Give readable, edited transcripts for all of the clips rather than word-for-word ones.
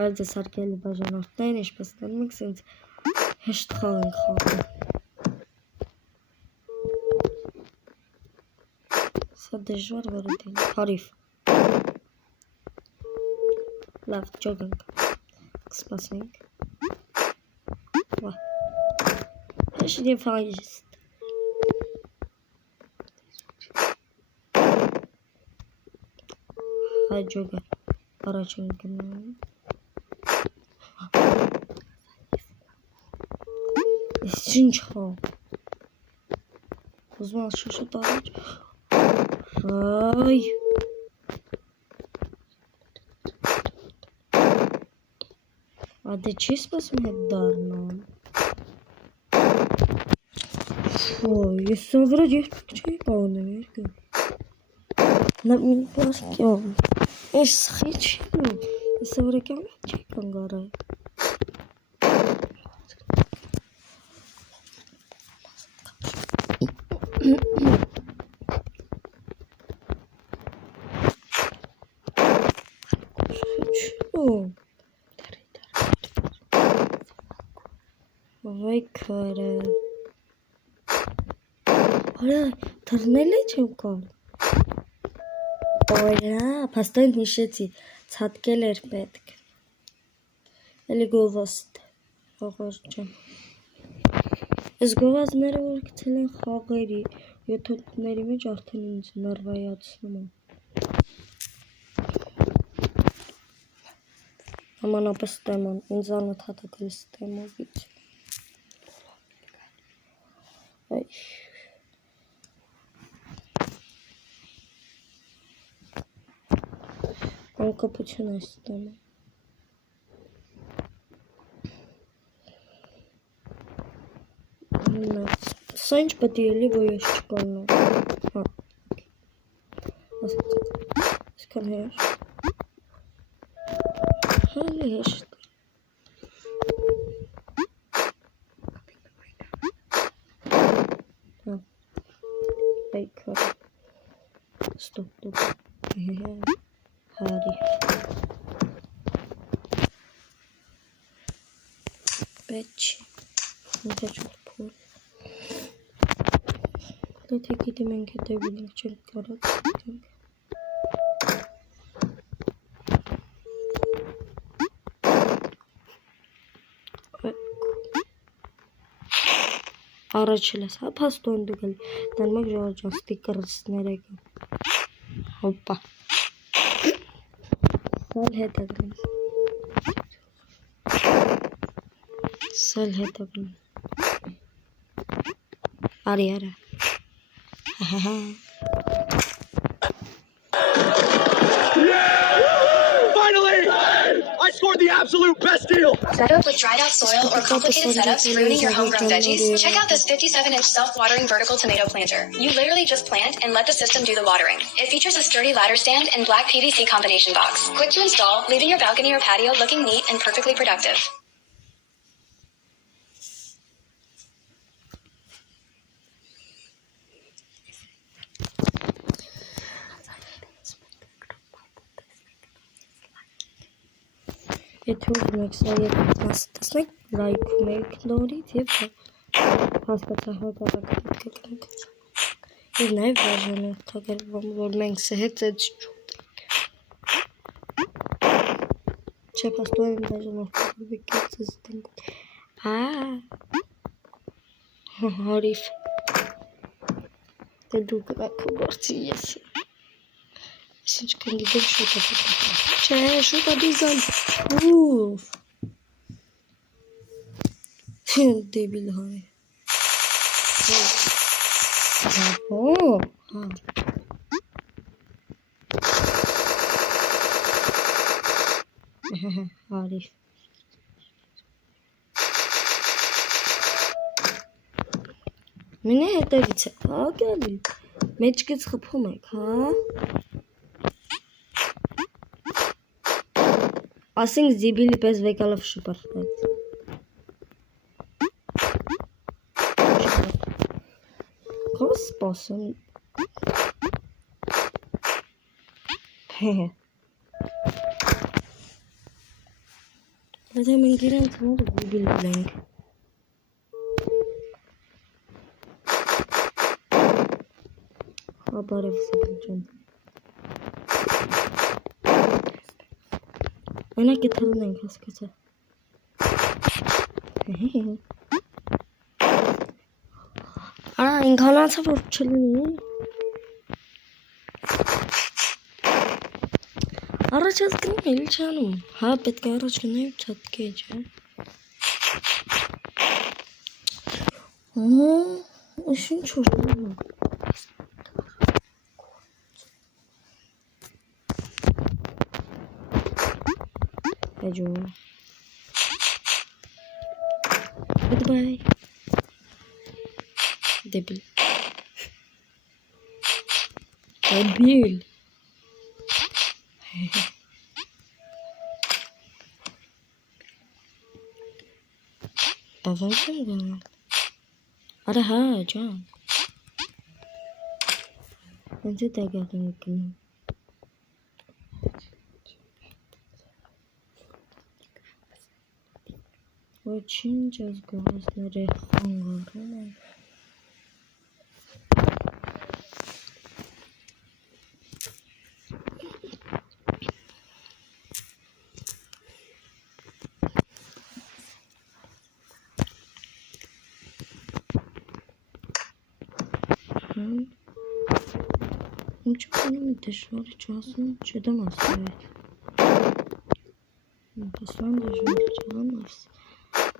Այլ ձեզ հարգելի բաժանորդներ, ինչպես տանում եք, սենց հեշտ խաղ ենք խաղում։ Սա դժվար վարդին, հարիվ։ Լավ, ճոգենք, կսպասենք։ Հեշտ և հայիստ։ Հայ ճոգը, առաջ ենք գնում։ Ես ինչ խաղ։ Ուզում եմ շուշուտ առաջ։ Այ։ Ադե չի սպասում հետ դարնան։ Ես սովորը երբեք չի կողնում երկը։ Նա մին պասկյոն։ Ես սխի չի նում։ Ես սովորը կյամ չի կանգարը։ Վայ քարը։ Արա, թռնել է չեմ կան։ Որա, պաստոյն հիշեցի, ծատկել էր պետք։ Էլի գովաստ, աղար չեմ։ Ես գովազները որ գցել են խաղերի, յոթոտների մեջ արդեն ինձ նարվայացնում եմ։ Ամանապես ստեման, ինձ անոտ հատակել ստեմովից։ Այ։ Անկապություն այս ստեմը։ Սա ինչ պետի էլի, որ ես չկալնա։ Հա։ Իսկան հեշտ։ Հալի հեշտ։ Հա։ Այ քար։ Ստոպ, դոպ։ Հարի։ Պեչի։ Ինքեչ որպոր։ Լեթե գիտեմ ենք հետևիլ ենք չենք կարած ենք։ Առաջ լես, հա պաստոն դուք էլ դան մեկ ժողջան ստիկրսներ եկը։ Հոպա։ Սալ հետ ագրին։ Սալ հետ ագրին։ Արի արա։ Finally! I scored the absolute best deal! Set up with dried out soil or complicated setups for ruining your homegrown veggies? Check out this 57-inch self-watering vertical tomato planter. You literally just plant and let the system do the watering. It features a sturdy ladder stand and black PVC combination box. Quick to install, leaving your balcony or patio looking neat and perfectly productive. Եթե ուզում եք սա եկած մասը լայքում եք նորից և հասկացա հակառակ կգնք և նաև բաժանորդագրվում, որ մենք սհեց էց չուտենք չէ պաստոյն բաժանորդագրվի կեցս դենք հարիվ դե դու գնակ ու գործի ես ինչ կնգիդեմ շուտ է Չէ, շուտ է դիզան Ուֆ Դեբիլ հարի Հարիվ Մինե հետևից է, հա գալի Մեջկից խպում եք, հա Ասինք զիբիլի պես վեկալով շպրտեց Կով սպասում Եթե մենք իրենք նորը գուբիլ ունենք։ Բարև սեփիջան։ Մենակ է թելնենք հասկացա։ Արա ինքանացա որ չլինի։ Առաջ ես գնում էլ չանում։ Հա պետք է առաջ գնայու չատկեջ, հա։ Ինչ որ գնում։ Ajun. Goodbye. Debil. Debil. Babam kim? Ara ha can. Bence de geldim. Очень разговорный хангар. Ничего не дешево, часом что-то масса. Послан даже ничего масса.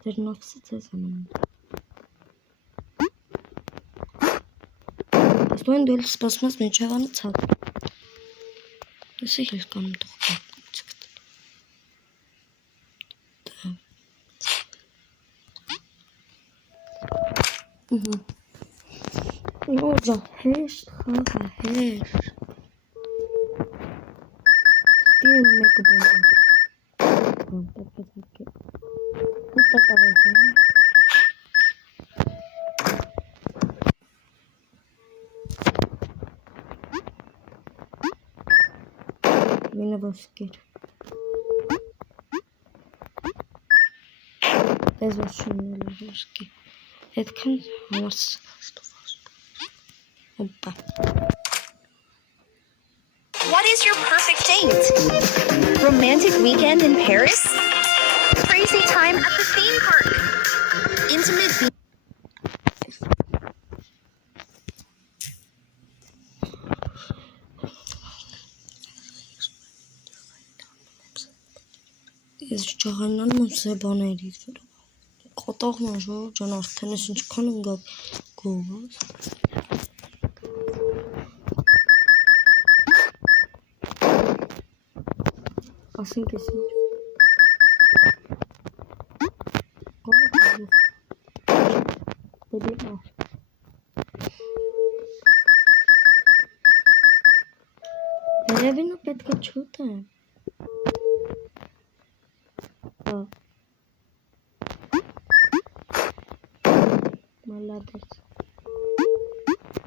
Ternafsı zamanında. Послан дөл спасмас ничего не цал. Nasıl hilkam doktor çıktı. Ne olacak? Heş, kanka heş. Değil mi kubonda? Yine basket. Безошумно basket. Etken havası. Hoppa. What is your perfect date? Romantic weekend in Paris? Crazy time at the theme park? Intimate Ես չաղանանում եմ սե բաներից վրա։ Կոտաղն է ժոր ջան արդեն ես ինչքան եմ գոված։ Ասենք ես ինչ։ Վերևինը պետք է չուտ է։ Молодец.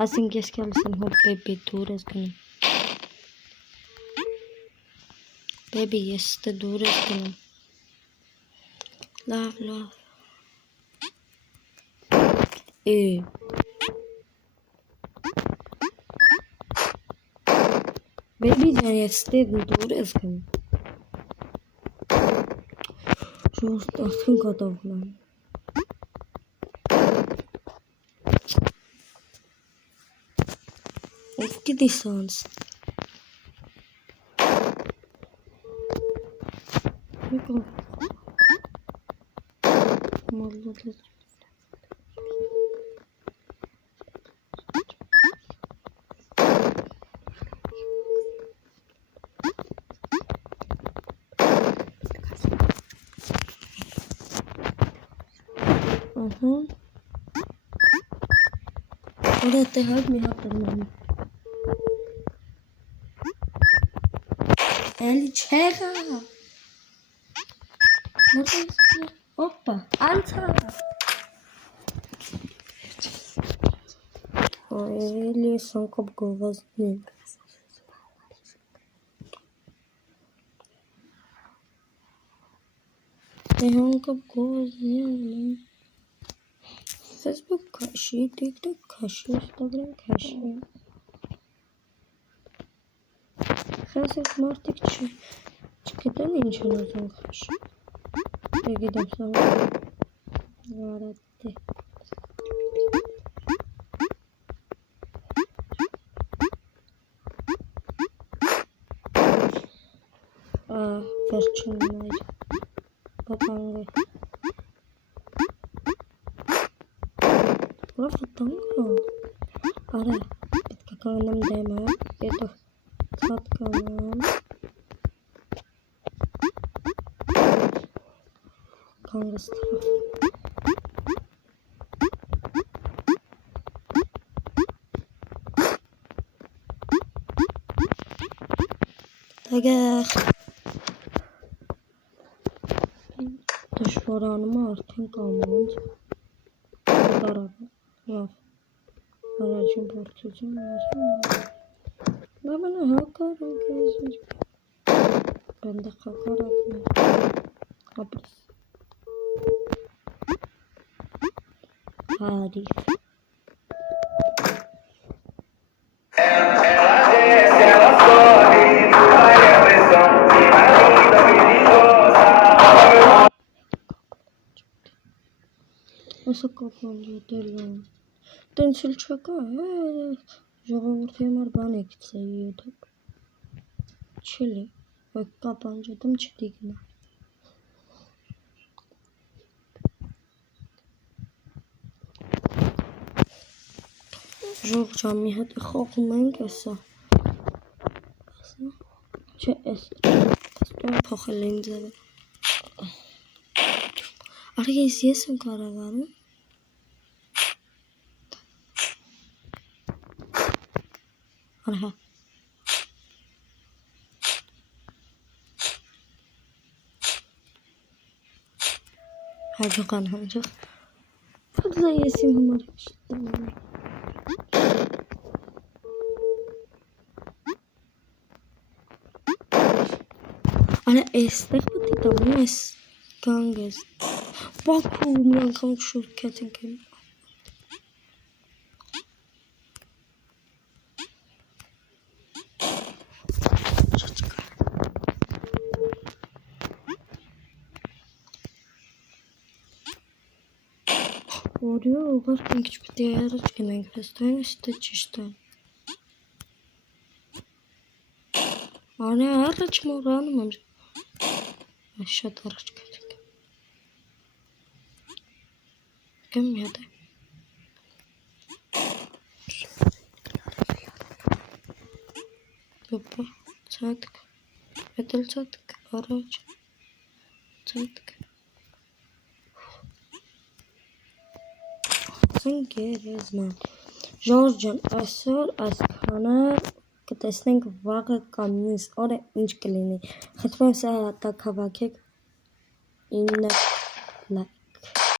Ասենք ես կալիս եմ հոտ բեբի դուր ես գնում։ Բեբի ես ստե դուր ես գնում։ Լավ, լավ։ Բեբի ջան ես ստե դուր ես գնում։ Շորտ արդեն կատաղն եմ։ Ովքի դիսանց։ Молодец. Oder der hat mir genommen. Eli çeka. Hoppa, alta. Eli son kopgovaznik. Հանկապ գոզյան Facebook քաշի, TikTok քաշի, Instagram քաշի Խասեք մարդիկ չգիտեն ինչ են ուզում քաշի Գիտեմ սա Վարատե Վերջիններ Պատանգը Ուրա վտանգը Արա պետք է կանեմ դեմը Հետո Ցած կանեմ Կանգստրա Տագեղ Դժվարանում արդեն կամանց Կարապ Լավ Առաջին փորձություն Լավանա հակարոք ես Բանդախ հակարոքն Ապրես Հարիվ Ասա կապան ետելան Տենց էլ չկա ժողովորդի համար բան եկցե YouTube Չելի կապան ջետում չդիգնա Ժող ժամի հետ խողում ենք էսա Չէ էս Տասպոն փոխել եմ ձևը Արի ես եմ կարավարում Արհա Հաջողան հաջող Պատզա ես իմ համար շտամ Արա էստեղ պտի տամում ես Գանգ ես Բաքու մի անգամ շուր կետենք եմ Օրյո ուղարկ ենք չպետի առաջ գնենք վեստոյն ստը ճիշտ են Անե առաջ մորանում եմ Շատ առաջ կետենք Գեմ մի հատ է Ոպա Ցատկ Հետել ցատկ Առաջ Ցատկ Գերեզման Ժորժ ջան այսօր այսքանը կտեսնենք վաղը կամ մյուս օրը ինչ կլինի Խնդրում եմ սա տակ հավաքեք 9 լայք